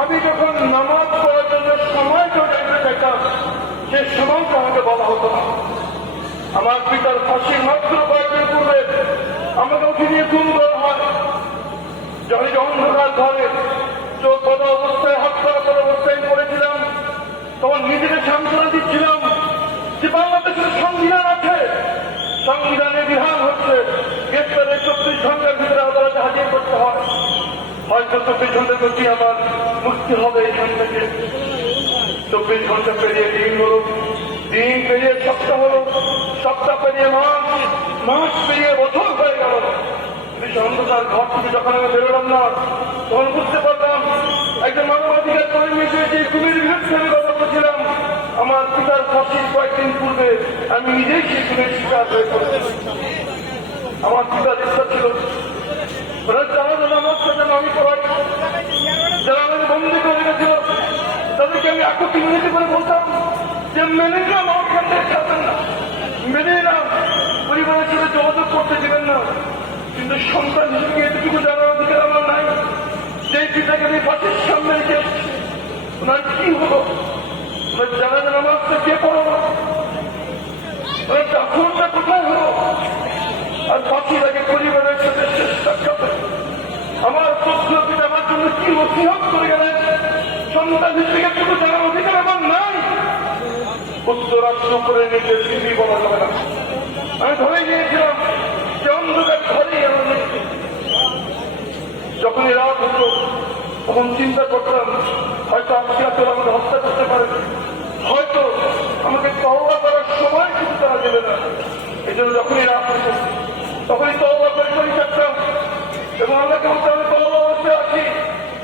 আমি যখন নামাজ পড়ার জন্য সময় জানতে চাইতাম সে সময় তো আমাকে বলা হতো না। আমার পিতার ফাঁসি মাত্র কয়েকদিন পূর্বে আমাকে উঠে নিয়ে গুম করা হয়। যখন অন্ধকার ঘরে চোখ বাঁধা অবস্থায়, হাত করা অবস্থায় পড়েছিলাম, তখন নিজেকে সান্ত্বনা দিচ্ছিলাম যে বাংলাদেশের সংবিধান আছে। সংবিধানে বিধান হচ্ছে, গ্রেপ্তারের চব্বিশ ঘণ্টার ভিতরে আদালতে হাজির করতে হয়। হয়তো চব্বিশ ঘণ্টার মধ্যে আমার মুক্তি হবে এখান থেকে। চব্বিশ ঘণ্টা পেরিয়ে দিন হলো। দিন পেরিয়ে সপ্তাহ হলো। সপ্তাহ পেরিয়ে মাস। মাস পেরিয়ে বছর হয়ে গেল। অন্ধকার ঘর থেকে যখন আমি বেরোলাম না, তখন বুঝতে পারলাম একজন মানবাধিকার কর্মী যে গুলির বিরুদ্ধে কথা বলছিলাম। আমার পিতার ফাঁসির কয়েকদিন পূর্বে আমি নিজেই সেই গুলির শিকার হয়ে পড়েছি আমার পিতার ইচ্ছা মিনিটে করে বলতাম যে মেনে নিলাম থেকে না। মেনে নিলাম। পরিবারের সাথে যোগাযোগ করতে দেবেন না। কিন্তু সন্তান হিসেবে এতটুকু জানার অধিকার আমার নাই। যে পিতাকে আমি পাশের সামনে রেখে ওনার কি হলো? ওনার জানাজা নামাজটা কে পড়াবো ওনার দাফনটা কোথায় হলো? আর বাকি তাকে পরিবারের সাথে শেষ সাক্ষাৎ আমার পুত্র পিতা আমার জন্য কি নসিহত কোনো জানার অধিকার আমার নাই। পুত্র করে নিতে কিছুই বলা যাবে না। আমি ধরে গিয়েছিলাম যে অন্ধকার ঘরেই আমার রাত হতো তখন চিন্তা করতাম, হয়তো আজকে আসলে আমাকে হত্যা করতে পারে। হয়তো আমাকে তহবা করার সময় কিন্তু তারা দেবে না। এই জন্য যখনই রাত তখনই তহবা করে করে এবং আল্লাহকে বলতে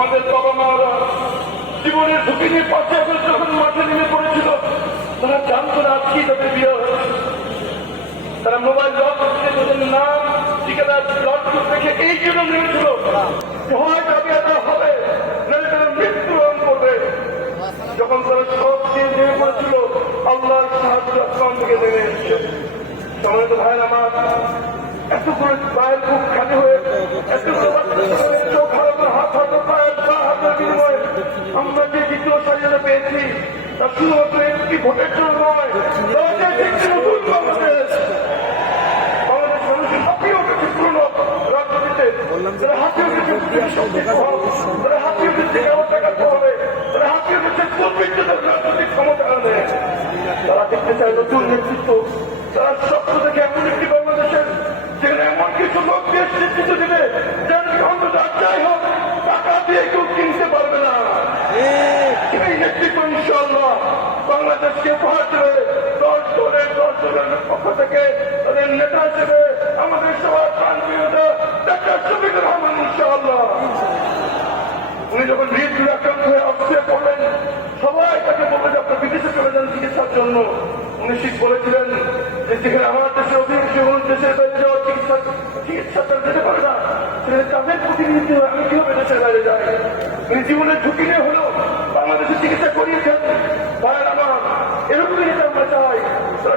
আমাদের বাবা মারা জীবনের ঝুঁকি নিয়ে এখন যখন মাঠে নেমে পড়েছিল, তারা জানতো না আজকে তাদের বিয়ে তারা মোবাইল লক করতে তাদের নাম, ঠিকানা লক থেকে এই জন্য নেমেছিল হবে, নাহলে তারা করবে। যখন তারা সব দিয়ে নেমে পড়েছিল, আল্লাহর সাহায্য আসমান থেকে নেমে এসছে। সময় তো ভাই আমার এতগুলো পায়ের বুক খালি হয়ে এতগুলো বাচ্চা আমরা যে দ্বিতীয় স্বাধীনতা পেয়েছি, তা শুধুমাত্র একটি ভোটের জন্য নয় নতুন বাংলাদেশ বাংলাদেশ হাঁপিয়ে উঠেছে পুরনো রাজনীতিতে তারা হাঁপিয়ে উঠেছে তারা হাঁপিয়ে উঠেছে কেমন টাকা হবে তারা দেখতে চায় নতুন নেতৃত্ব, তারা স্বপ্ন দেখে এমন একটি দশ দলের দশ দলের পক্ষ থেকে তাদের নেতা হিসেবে আমাদের সবার প্রাণ প্রিয়তা ডাক্তার শফিকুর রহমান ইনশাল্লাহ উনি যখন হৃদরোগ আক্রান্ত হয়ে অস্ট্রিয়া পড়লেন, সবাই তাকে বলল যে আপনার বিদেশে চলে যান চিকিৎসার জন্য। উনি ঠিক বলেছিলেন যে যেখানে আমার দেশের অধিকাংশ মানুষ দেশের বাইরে যাওয়ার চিকিৎসা চিকিৎসা তারা যেতে পারে না। সেখানে তাদের প্রতিনিধি হয়ে আমি কীভাবে দেশের বাইরে যাই? উনি জীবনের ঝুঁকি নিয়ে হলেও বাংলাদেশে চিকিৎসা করিয়েছেন ভাইয়ের আমার এরকমই যেটা আমরা চাই তারা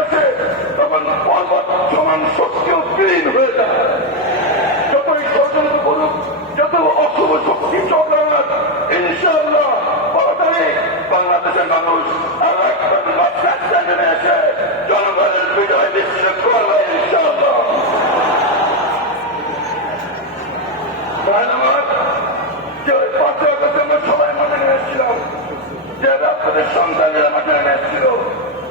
আছে, তখন পর্বত সমান শক্তি উত্তীর্ণ হয়ে যায়। যতই ষড়যন্ত্র করুক, যত অশুভ শক্তি চক্রাঘাত ইনশাল্লাহ তাড়াতাড়ি বাংলাদেশের মানুষ সবাই মনে সন্তানেরা নিয়েছিল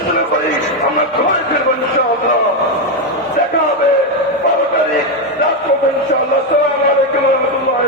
সূচনা করে আমরা ঘরে ফিরবো ইনশাআল্লাহ। দেখা হবে বারো তারিখ রাত ইনশাআল্লাহ। সালাম আলাইকুম রহমতুল্লাহ